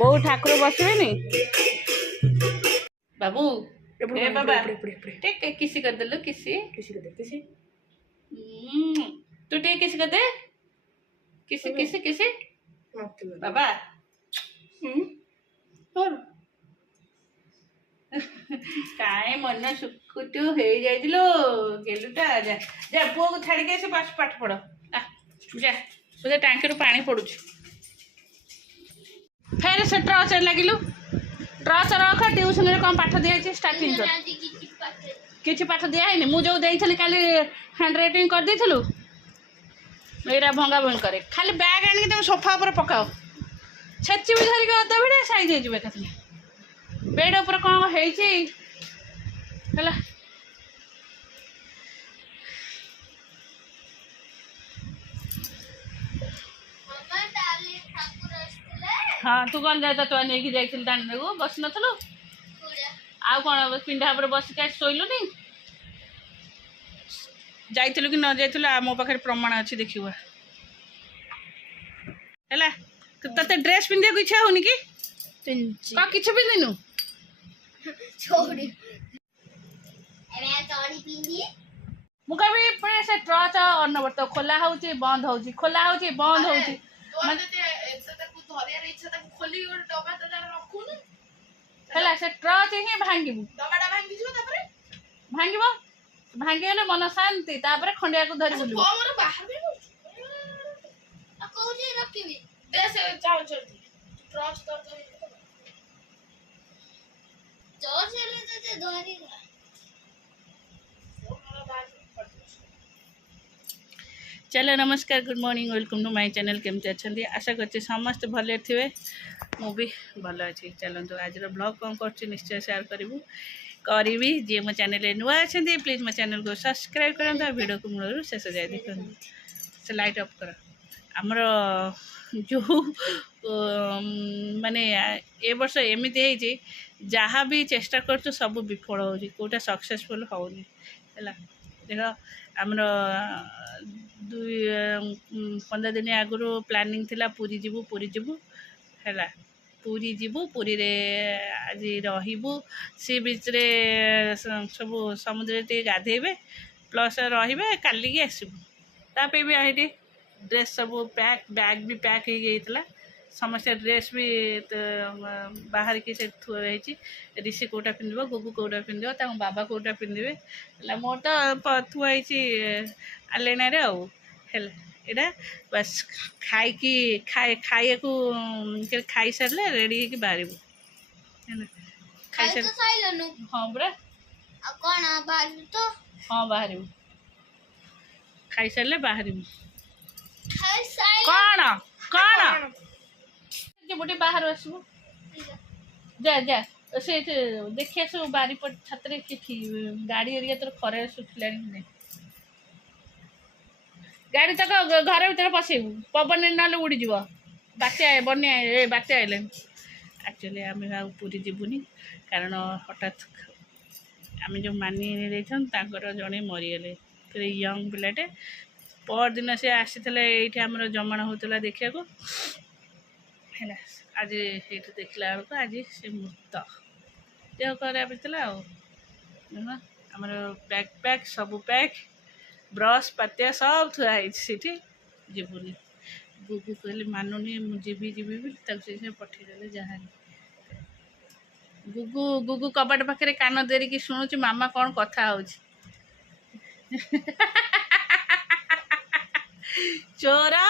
बो ठाकुर बसबे बाबू ए बाबा ठीक है किसी कर दे किसी तू ठीक किसी कर दे किसी बाबा काहे मन सुकुटू हो जाइलो गेलुटा जा जा पुओ को छाड़ी के पाठ पढ़ जा मुझे टांकी पानी पड़ू फेर से ट्रच लगिलु ट्रच रख ट्यूशन में कौन पाठ दिखाई स्टार्टिंग कर किसी पाठ दिखाई मुझे देती काली हैंड राइटिंग कर देलु मेरा भंगा भंग करे खाली बैग आनिक तुम सोफा पर पकाओ छेची भी धरिक अदा भिड़े साइज हो बेड उपर कौन है हाँ तू कौन जाता तो नहीं जाइल दांडे को बस नथलु आउ कौन पिंडा पर बसिक शोलुनि जाइलु कि न जाइलु मो पाखे प्रमाण अच्छी देखा है ते ड्रेस पिंधा इच्छा होनी कि किसी पिंधिनु मुझे से ट्रच अनवर्त खोला हो बंद हो खोला हो बंद हो से ट्रच ही भांगू भांग भांगीगले मन शांति तापर खंडिया को धरी बुल चलो नमस्कार good morning welcome to my channel केमती अच्छा आशा करते समस्त भले थे मु भी भल अच्छी चलते आज ब्लॉग कौन कर निश्चय शेयर करी जी मो चैनल नुआ अच्छा प्लीज मो चैनल को सब्सक्राइब करूँ वीडियो को मूल शेष जाए देखते से लाइट ऑफ कर आमर जो माने ए वर्ष एमती जहाँ भी चेष्टा कर सब विफल हो कौटा सक्सेसफुल होनी है देख आमर 15 दिन आगु प्लानिंग थिला पूरी जीवु है पूरी जीवु पूरी रे आज रहिबु सी बीच रे सब समुद्र टे गाधेबे प्लस रहिबे काली की आसबु तापे भी आइटी ड्रेस सब पैक बैग भी पैक हो गई समस्त ड्रेस भी बाहर की से थी ऋषि कोटा पिंधब गुगु कोटा पिंधब बाबा कोटा पिंधे मोर तो थुआई आलेना रे आला बस खाई को खाई सारे रेडी है बाहर हाँ बरा हाँ बाहर खाई सारे बाहर कौन कौन गोटे बाहर आसबू जा जा से देखिए सब बारीपट छत गाड़ी एरिया तोर खर सुखिला गाड़ी तक घर भर पशेबू पवन ना उड़ीज बात्या बन्या बात्या आइले एक्चुअली आम पूरी जीवनी कारण हठात आम जो मानी जड़े मरीगले फिर यंग पिलाटे पर दिन से आसी ये आम जमाण होता देखा है आज ये देखला बेलू आज से मृत देह खराब होता आमर बैग पैक सब पैक ब्रश पातिया सब थुआई जीवनी गुगु कहले मानुनी मुझे जीवी से पठेदेले जहाँ गुगु गुगु कबाट पाखे कान देरी शुणुची मामा कौन कथा हो चोरा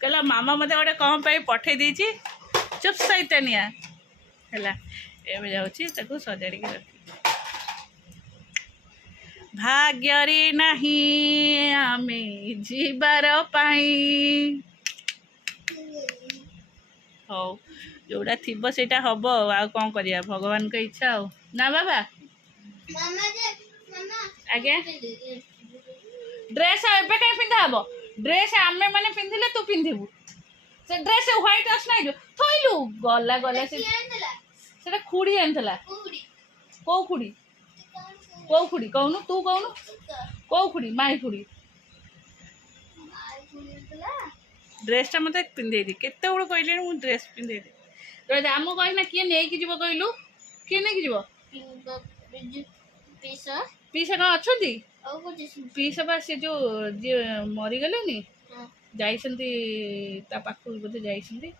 कहला मामा मत गोटे कौन पाई पठे देची चुप सैतानिया है एवं जाऊँ सजाड़ी रखी भाग्यरे नहीं आमे जीवार पाई हो जोड़ा थी से हम आ कौन करिया भगवान का इच्छा हो ना बाबा आज्ञा ड्रेस एबे कहीं पिंधा हम ड्रेस आमे मैंने पिंधिले तू पिंधबू ସେ ଡ୍ରେସ୍ ହ୍ୱାଇଟ୍ ଆସ ନାଇଁ ଥୋଇଲୁ ଗଲା ଗଲା ସେଟା ଖୁଡ଼ି ଆଣିଥିଲା କୋଉ ଖୁଡ଼ି କହୁନୁ ତୁ କହୁନୁ କୋଉ ଖୁଡ଼ି ମାଇ ଖୁଡ଼ି ଡ୍ରେସ୍ଟା ମୋତେ ପିନ୍ଧେଇଦି କେତେବେଳୁ କହିଲେଣି ମୁଁ ଡ୍ରେସ୍ ପିନ୍ଧେଇଦି ଆମକୁ କହିନା କିଏ ନେଇକି ଯିବ କହିଲୁ କିଏ ନେଇକି ଯିବ ପିସା କ'ଣ ଅଛନ୍ତି ପିସା ବା ସେ ଯୋଉ ଯିଏ ମରିଗଲେନି ଯାଇଛନ୍ତି ତା ପାଖକୁ ବୋଧେ ଯାଇଛନ୍ତି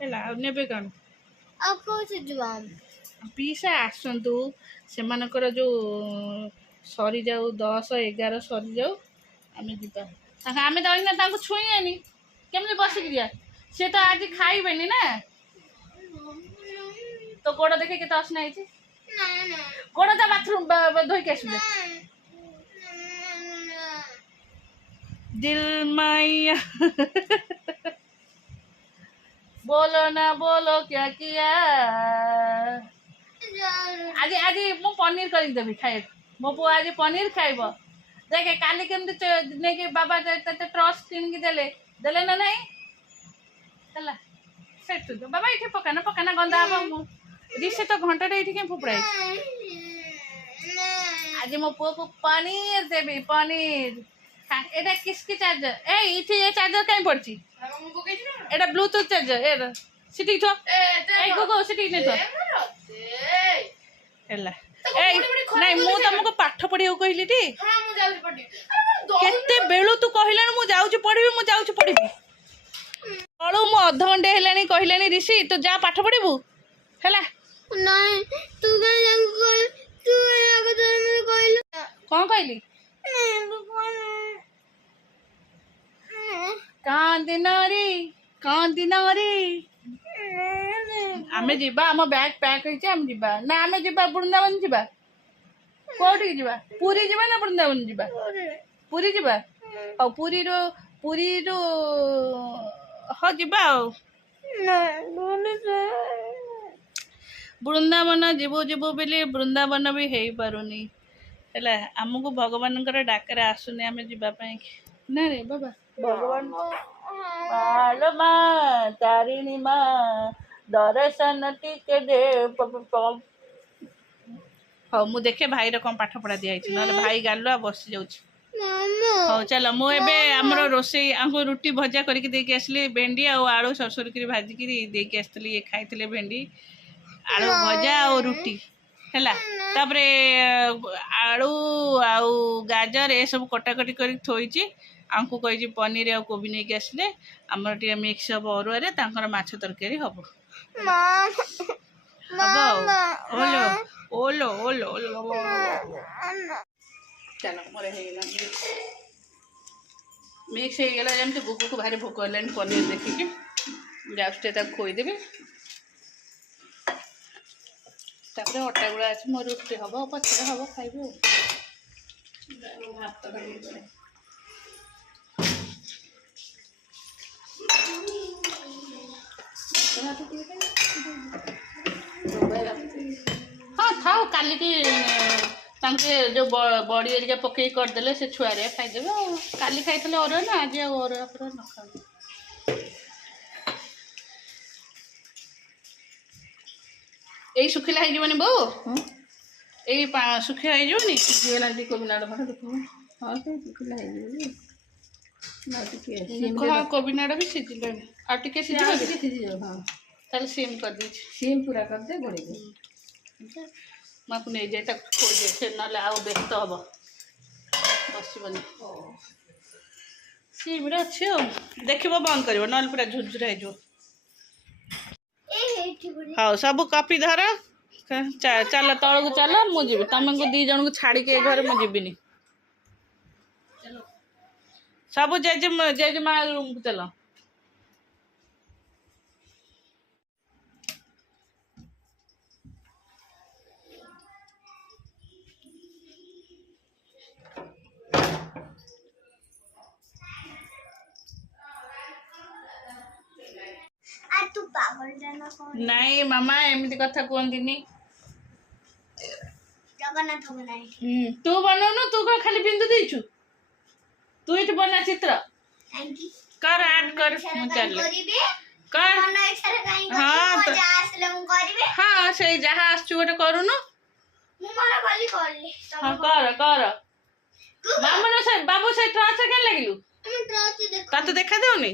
ହେଲା ଆଉ ନେବେ କ'ଣ ପିସା ଆସନ୍ତୁ ସେମାନଙ୍କର ଯୋଉ ସରିଯାଉ 10-11 ସରିଯାଉ ଆମେ ଯିବା ଆମେ ଦଇନା ତାଙ୍କୁ ଛୁଇଁଆନି କେମିତି ବସିକି ଯିବା ସେ ତ ଆଜି ଖାଇବେନି ନା ତ ଗୋଡ଼ ଦେଖେ କେତେ ଅସନା ହେଇଛି ଗୋଡ଼ ତା ବାଥରୁମ୍ ଧୋଇକି ଆସିବେ दिल माया बोलो ना बोलो क्या किया आज आज मु पनीर कर देवी खाए मो पु आज पनीर खाइब देखे काली केमती नहीं बाबा ट्रस्ट किन की देले देले ना नहीं हला सेट तो बाबा इथे पकाना गंदा हम मु रिसे तो घंटा रे इथे के फुपड़ाई आज मो पु को पनीर देवी पनीर এটা কিসকি চার্জার এই ইথি এ চার্জার কাই পড়ছি এটা ব্লুটুথ চার্জার এর সিটি তো এই গো সিটি নে তো ହେଲା এই নাই ମୁଁ ତମକୁ ପାଠ ପଢିବାକୁ କହିଲି ଟି କେତେ ବେଳୁ ତୁ କହିଲାଣି ମୁଁ ଯାଉଛି ପଢିବି ବଳୁ ମୁଁ ଅଧଘଣ୍ଟେ ହେଲାଣି କହିଲାଣି ରିଷି ତୁ ଯା ପାଠ ପଢିବୁ ହେଲା ନାଇଁ ତୁ କ'ଣ କହିଲି କାନ୍ଦିନରି ଆମେ ଯିବା ଆମ ବ୍ୟାଗ୍ ପ୍ୟାକ୍ ହେଇଛି ଆମେ ଯିବା ନା ଆମେ ଯିବା ବୃନ୍ଦାବନ ଯିବା କୋଉଠିକି ଯିବା ପୁରୀ ଯିବା ନା ବୃନ୍ଦାବନ ଯିବା ପୁରୀ ଯିବା ହଉ ପୁରୀରୁ ହଁ ଯିବା ଆଉ ବୃନ୍ଦାବନ ଯିବୁ ବୋଲି ବୃନ୍ଦାବନ ବି ହେଇପାରୁନି ହେଲା ଆମକୁ ଭଗବାନଙ୍କର ଡାକରା ଆସୁନି ଆମେ ଯିବା ପାଇଁ ନା ରେ ବାବା ଭଗବାନ ଆଲୋ ମା ତାରିଣୀ ମା ଦର୍ଶନ ଟିକେ ଦେ ହଉ ମୁଁ ଦେଖେ ଭାଇର କ'ଣ ପାଠ ପଢ଼ା ଦିଆହେଇଛି ନହେଲେ ଭାଇ ଗାଲୁଆ ବସି ଯାଉଛି ହଉ ଚାଲ ମୁଁ ଏବେ ଆମର ରୋଷେଇ ଆମକୁ ରୁଟି ଭଜା କରିକି ଦେଇକି ଆସିଲି ଭେଣ୍ଡି ଆଉ ଆଳୁ ସରୁସରୁକିରି ଭାଜିକିରି ଦେଇକି ଆସିଥିଲି ଇଏ ଖାଇଥିଲେ ଭେଣ୍ଡି ଆଳୁ ଭଜା ଆଉ ରୁଟି ହେଲା ତାପରେ ଆଳୁ ଆଉ ଗାଜର ଏସବୁ କଟାକଟି କରିକି ଥୋଇଛି ଆମକୁ କହିଛି ପନିର ଆଉ କୋବି ନେଇକି ଆସିଲେ ଆମର ଟିକେ ମିକ୍ସ ହବ ଅରୁଆରେ ତାଙ୍କର ମାଛ ତରକାରୀ ହବ ଓଲୋ ଚାଲ ମୋର ହେଇଗଲା ମିକ୍ସ ହେଇଗଲା ଯେମିତି ବୁକୁକୁ ଭାରି ଭୋକ ହେଲାଣି ପନିର ଦେଖିକି ଯାଉଛି ଟିକେ ତାକୁ ଖୋଇଦେବି ତାପରେ ଅଟା ଗୁଳା ଅଛି ମୋ ରୁଟି ହବ ପଛରେ ହବ ଖାଇବି ଆଉ ଭାତ ଖାଇବି ହଁ ଥାଉ କାଲିକି ତାଙ୍କେ ଯେଉଁ ବଡ଼ି ଏରିକା ପକେଇକି କରିଦେଲେ ସେ ଛୁଆରେ ଖାଇଦେବେ ଆଉ କାଲି ଖାଇଥିଲେ ଅରୁଆ ନା ଆଜି ଆଉ ଅରୁଆ ଫରୁଆ ନ ଖାଉ ଏଇ ଶୁଖିଲା ହେଇଯିବନି ବୋଉ ଏଇ ଶୁଖିଲା ହେଇଯିବନି ସିଝିଗଲା ଟିକେ କୋବି ନାଡ଼ ଖଣ୍ଡ ଦେଖିବୁ ହଁ ସେ ଶୁଖିଲା ହେଇଯିବ କୋବି ନାଡ଼ ବି ସିଝିଲାଣି ଆଉ ଟିକେ ସିଝିବ ହଁ ତାହେଲେ ସିମ୍ କରିଦେଇଛି ସିମ୍ ପୁରା କରିଦେ ଘୋଡ଼େଇ ମାକୁ ନେଇଯାଏ ତାକୁ ଖୋଇଦିଏ ସେ ନହେଲେ ଆଉ ବ୍ୟସ୍ତ ହବ ବସିବନି ସିମ୍ରେ ଅଛି ଆଉ ଦେଖିବ ବନ୍ଦ କରିବ ନହେଲେ ପୁରା ଝୁରଝୁରା ହେଇଯିବ ହଉ ସବୁ କପି ଧର ଚାଲ ତଳକୁ ଚାଲ ମୁଁ ଯିବି ତମକୁ 2 ଜଣଙ୍କୁ ଛାଡ଼ିକି ଏ ଘରେ ମୁଁ ଯିବିନି ସବୁ ଜେଜେମା ରୁମ୍କୁ ଚାଲ ନାଇଁ ମାମା ଏମିତି କଥା କୁହନ୍ତିନି ତୁ ବନଉନୁ ତୁ କ'ଣ ଖାଲି ବିନ୍ଦୁ ଦେଇଛୁ ତୁ ଏଠି ବନା ଚିତ୍ର कर ऐड कर मु चल कर हाँ हाँ से जहाँ आसु गोटे करूनु हाँ कर कर बाबू से ट्रच के लगिलु तो देखा देउनी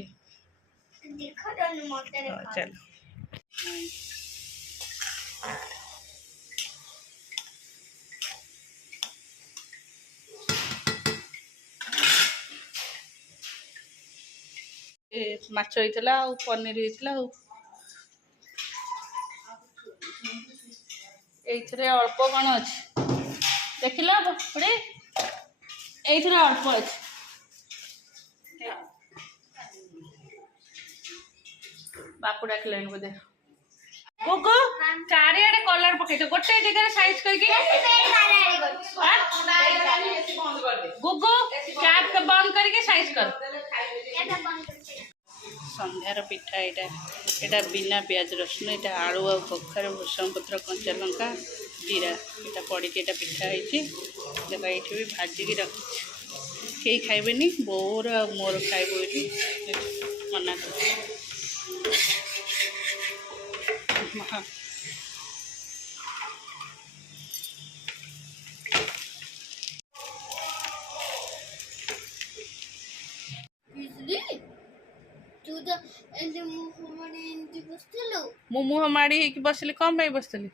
चल माछ होइतला आ पनीर होइतला आ एइथरे अल्प कौन अच्छे देखिला बुढ़ी एइथरे अल्प अच्छे बापू डाकिलेन बोधे गोगो चारिआडे कलर पकई गोटे जगह साइज करके गोगो कैप के बंद करके साइज कर संध्यार पिठा यहाँ बिना प्याज रसुण यहाँ आलू आ कखार भूसंग पत्र कंचा लंका जीरा यहाँ पड़ी पिठा होती देखा ये भी भाजिकी रखी कई खाइबेनी बोर आ मोर खाइबो ये मना कर मु मुह माड़ी बसली कौन पाई बसली